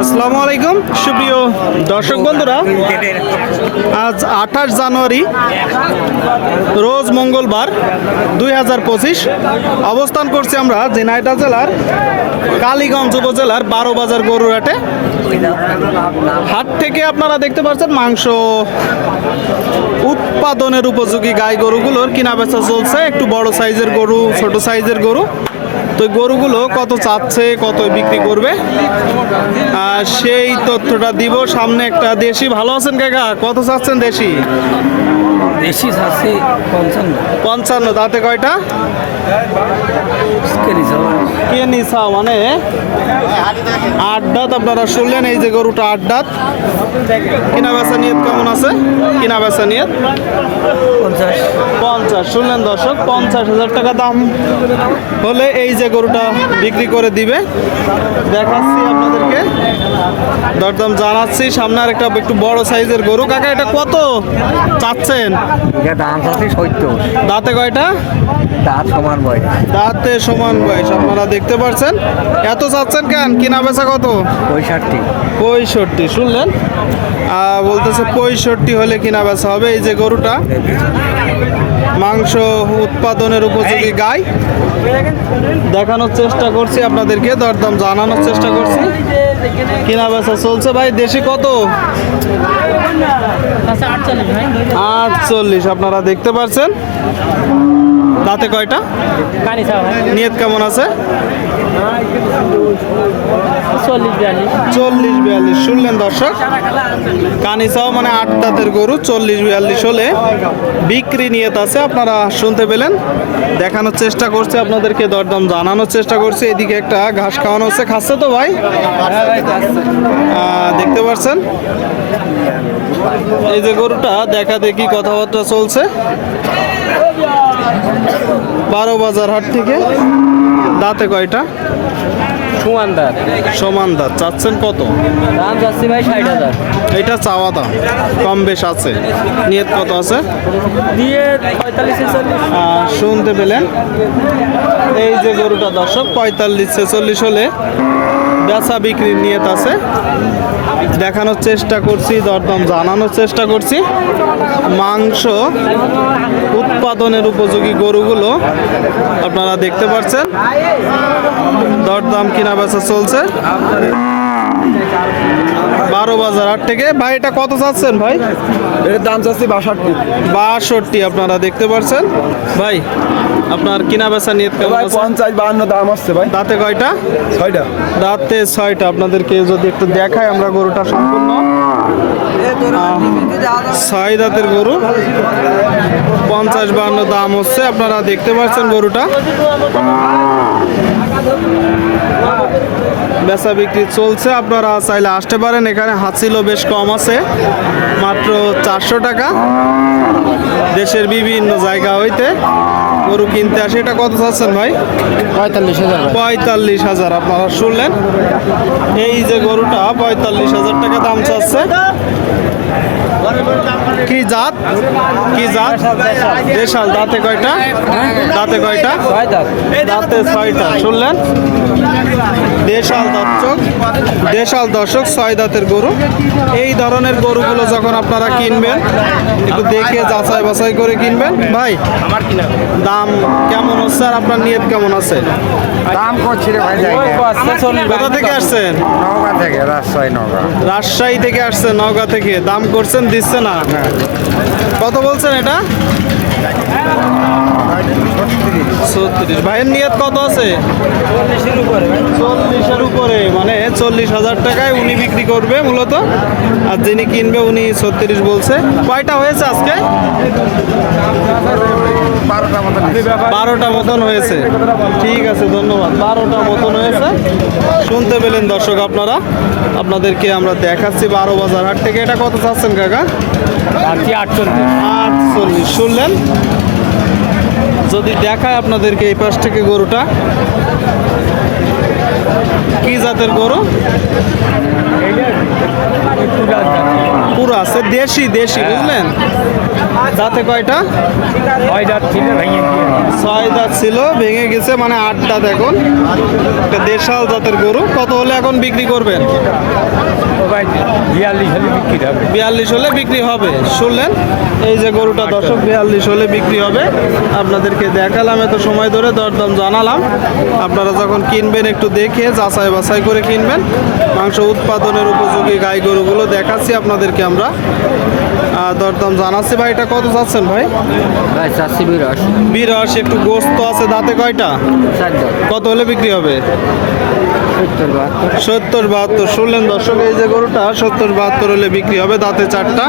আসসালামু আলাইকুম। সুপ্রিয় দর্শক বন্ধুরা, আজ আঠাশ জানুয়ারি, রোজ মঙ্গলবার, দুই হাজার পঁচিশ। অবস্থান করছি আমরা ঝিনাইদা জেলার কালীগঞ্জ উপজেলার বারো বাজার গরুর হাটে হাট থেকে আপনারা দেখতে পাচ্ছেন মাংস উৎপাদনের উপযোগী গাই গরুগুলোর কিনা বেচা চলছে। একটু বড় সাইজের গরু, ছোট সাইজের গরু। তো গরুগুলো কত চাচ্ছে কত বিক্রি করবে? আর সেই তথ্যটা দিব। সামনে একটা দেশি ভালো আছেন কাকা? কত চাচ্ছেন দেশি? দেশি চাচ্ছি পঞ্চান্ন। পঞ্চান্ন তাতে কয়টা? কে নিছা মানে? আট দাঁত আপনারা শুনলেন এই যে গরুটা আট দাঁত কিনা বেচা নিয়ত কেমন আছে? কিনা বেচা নিয়ত? পঞ্চাশ। পঞ্চাশ। শুনলেন দর্শক পঞ্চাশ হাজার টাকা দাম হলে এই যে গরুটা বিক্রি করে দিবে। দেখাচ্ছি আপনাদেরকে। দরদাম জানাচ্ছি। সামনে আর একটা একটু বড় সাইজের গরু। কাকা এটা কত চাচ্ছেন? দাম দাঁতে কয়টা? দাঁত সমান বয় দাঁতে সমান বয়স। আপনারা দেখতে পাচ্ছেন এত চাচ্ছেন কেন? কিনা বেচা কত? পঁয়ষট্টি। পঁয়ষট্টি শুনলেন? বলতেছে পঁয়ষট্টি হলে কিনা বেচা হবে। এই যে গরুটা মাংস উৎপাদনের উপযোগী গাই। দেখানোর চেষ্টা করছি আপনাদেরকে দরদাম জানানোর চেষ্টা করছি। কিনা বেচা চলছে ভাই দেশি কত? আটচল্লিশ আপনারা দেখতে পাচ্ছেন দাঁতে কয়টা? নিয়ত কেমন আছে? চল্লিশ বিয়াল্লিশ। শুনলেন দর্শক? কানিসাও মানে আট দাঁতের গরু, চল্লিশ বিয়াল্লিশ হলে বিক্রি নিয়ত আছে, আপনারা শুনতে পেলেন। দেখানোর চেষ্টা করছে, আপনাদেরকে দরদাম জানানোর চেষ্টা করছে। এদিকে একটা ঘাস খাওয়ানো হচ্ছে, খাচ্ছে তো ভাই? দেখতে পাচ্ছেন? এই যে গরুটা, দেখা দেখি কথাবার্তা চলছে। বারো বাজার হাট থেকে, দাঁতে কয়টা? সমান দাঁত সমান দাঁত চাচ্ছেন কত? দাম চাচ্ছি ভাই ষাট হাজার। এটা চাওয়া দাম কম বেশ আছে। নিয়ত কত আছে? দিয়ে পঁয়তাল্লিশ শুনতে পেলেন? এই যে গরুটা দর্শক পঁয়তাল্লিশ ছেচল্লিশ হলে বেচা বিক্রির নিয়ত আছে। দেখানোর চেষ্টা করছি দরদাম জানানোর চেষ্টা করছি। মাংস উৎপাদনের উপযোগী গরুগুলো আপনারা দেখতে পাচ্ছেন। দরদাম কিনা বেচা চলছে। বারো বাজার আট থেকে। ভাই এটা কত চাচ্ছেন ভাই? এর দাম চাচ্ছি বাষট্টি। বাষট্টি আপনারা দেখতে পাচ্ছেন। ভাই আপনার কিনা বেচা নিয়ে কেমন ভাই? পঞ্চাশ বাহান্ন দাম আসছে ভাই। দাঁতে কয়টা? ছয়টা। দাঁতে ছয়টা। আপনাদেরকে যদি একটু দেখায় আমরা গরুটা সম্পূর্ণ। সাই ছয় দাঁতের গরু। পঞ্চাশ বাহান্ন দাম হচ্ছে। আপনারা দেখতে পাচ্ছেন গরুটা। বেচা বিক্রি চলছে আপনারা চাইলে আসতে পারেন এখানে হাসিলও বেশ কম আছে মাত্র চারশো টাকা। দেশের বিভিন্ন জায়গা হইতে গরু কিনতে আসে এটা কত চাচ্ছেন ভাই? পঁয়তাল্লিশ হাজার পঁয়তাল্লিশ হাজার আপনারা শুনলেন? এই যে গরুটা পঁয়তাল্লিশ হাজার টাকা দাম চাচ্ছে। কি জাত? কি জাত? দেশাল দাঁতে কয়টা? দাঁতে কয়টা? ছয় দাঁত। দাঁতে ছয়টা শুনলেন? দেশাল দর্শক দেশাল দর্শক ছয় দাঁতের গরু। এই ধরনের গরুগুলো যখন আপনারা কিনবেন একটু দেখে যাচাই বাছাই করে কিনবেন। ভাই দাম কেমন হচ্ছে আর আপনার নিয়ত কেমন আছে? দাম করছি রে ভাই কোথা থেকে আসছেন? থেকে রাজশাহী থেকে আসছে নওগাঁ থেকে। দাম করছেন দিচ্ছে না। কত বলছেন এটা? ছত্রিশ। ভাইয়ের নিয়ত কত আছে? চল্লিশের উপরে মানে চল্লিশ হাজার টাকায় উনি বিক্রি করবে মূলত। আর যিনি কিনবে উনি ছত্রিশ বলছে। কয়টা হয়েছে আজকে? বারোটা মতন হয়েছে। ঠিক আছে ধন্যবাদ। বারোটা মতন হয়েছে। শুনতে পেলেন দর্শক আপনারা। আপনাদেরকে আমরা দেখাচ্ছি বারো বাজার হাট থেকে। এটা কত চাচ্ছেন কাকা? আটচল্লিশ। শুনলেন? যদি দেখায় আপনাদেরকে এই পাশ থেকে গরুটা কি জাতের গরু? পুরাস। দেশি দেশি বুঝলেন? দাঁতে কয়টা? ছয় দাঁত ছিল ভেঙে ছয় দাঁত ছিল ভেঙে গেছে মানে আট দাঁত এখন একটা দেশাল জাতের গরু। কত হলে এখন বিক্রি করবেন? বিয়াল্লিশ হলে বিক্রি হবে। বিয়াল্লিশ হলে বিক্রি হবে শুনলেন? এই যে গরুটা দর্শক বিয়াল্লিশ হলে বিক্রি হবে। আপনাদেরকে দেখালাম এত সময় ধরে দরদাম জানালাম। আপনারা যখন কিনবেন একটু দেখে যাচাই বাছাই করে কিনবেন। মাংস উৎপাদনের উপযোগী গাই গরুগুলো দেখাচ্ছি আপনাদেরকে আমরা। দরদাম জানাচ্ছি ভাই এটা কত চাচ্ছেন ভাই? ভাই চাচ্ছি বিরস বিরস একটু গোস্ত আছে দাঁতে কয়টা? কত হলে বিক্রি হবে? সত্তর বাহাত্তর। শুনলেন দর্শক এই যে গরুটা সত্তর বাহাত্তর হলে বিক্রি হবে দাঁতে চারটা।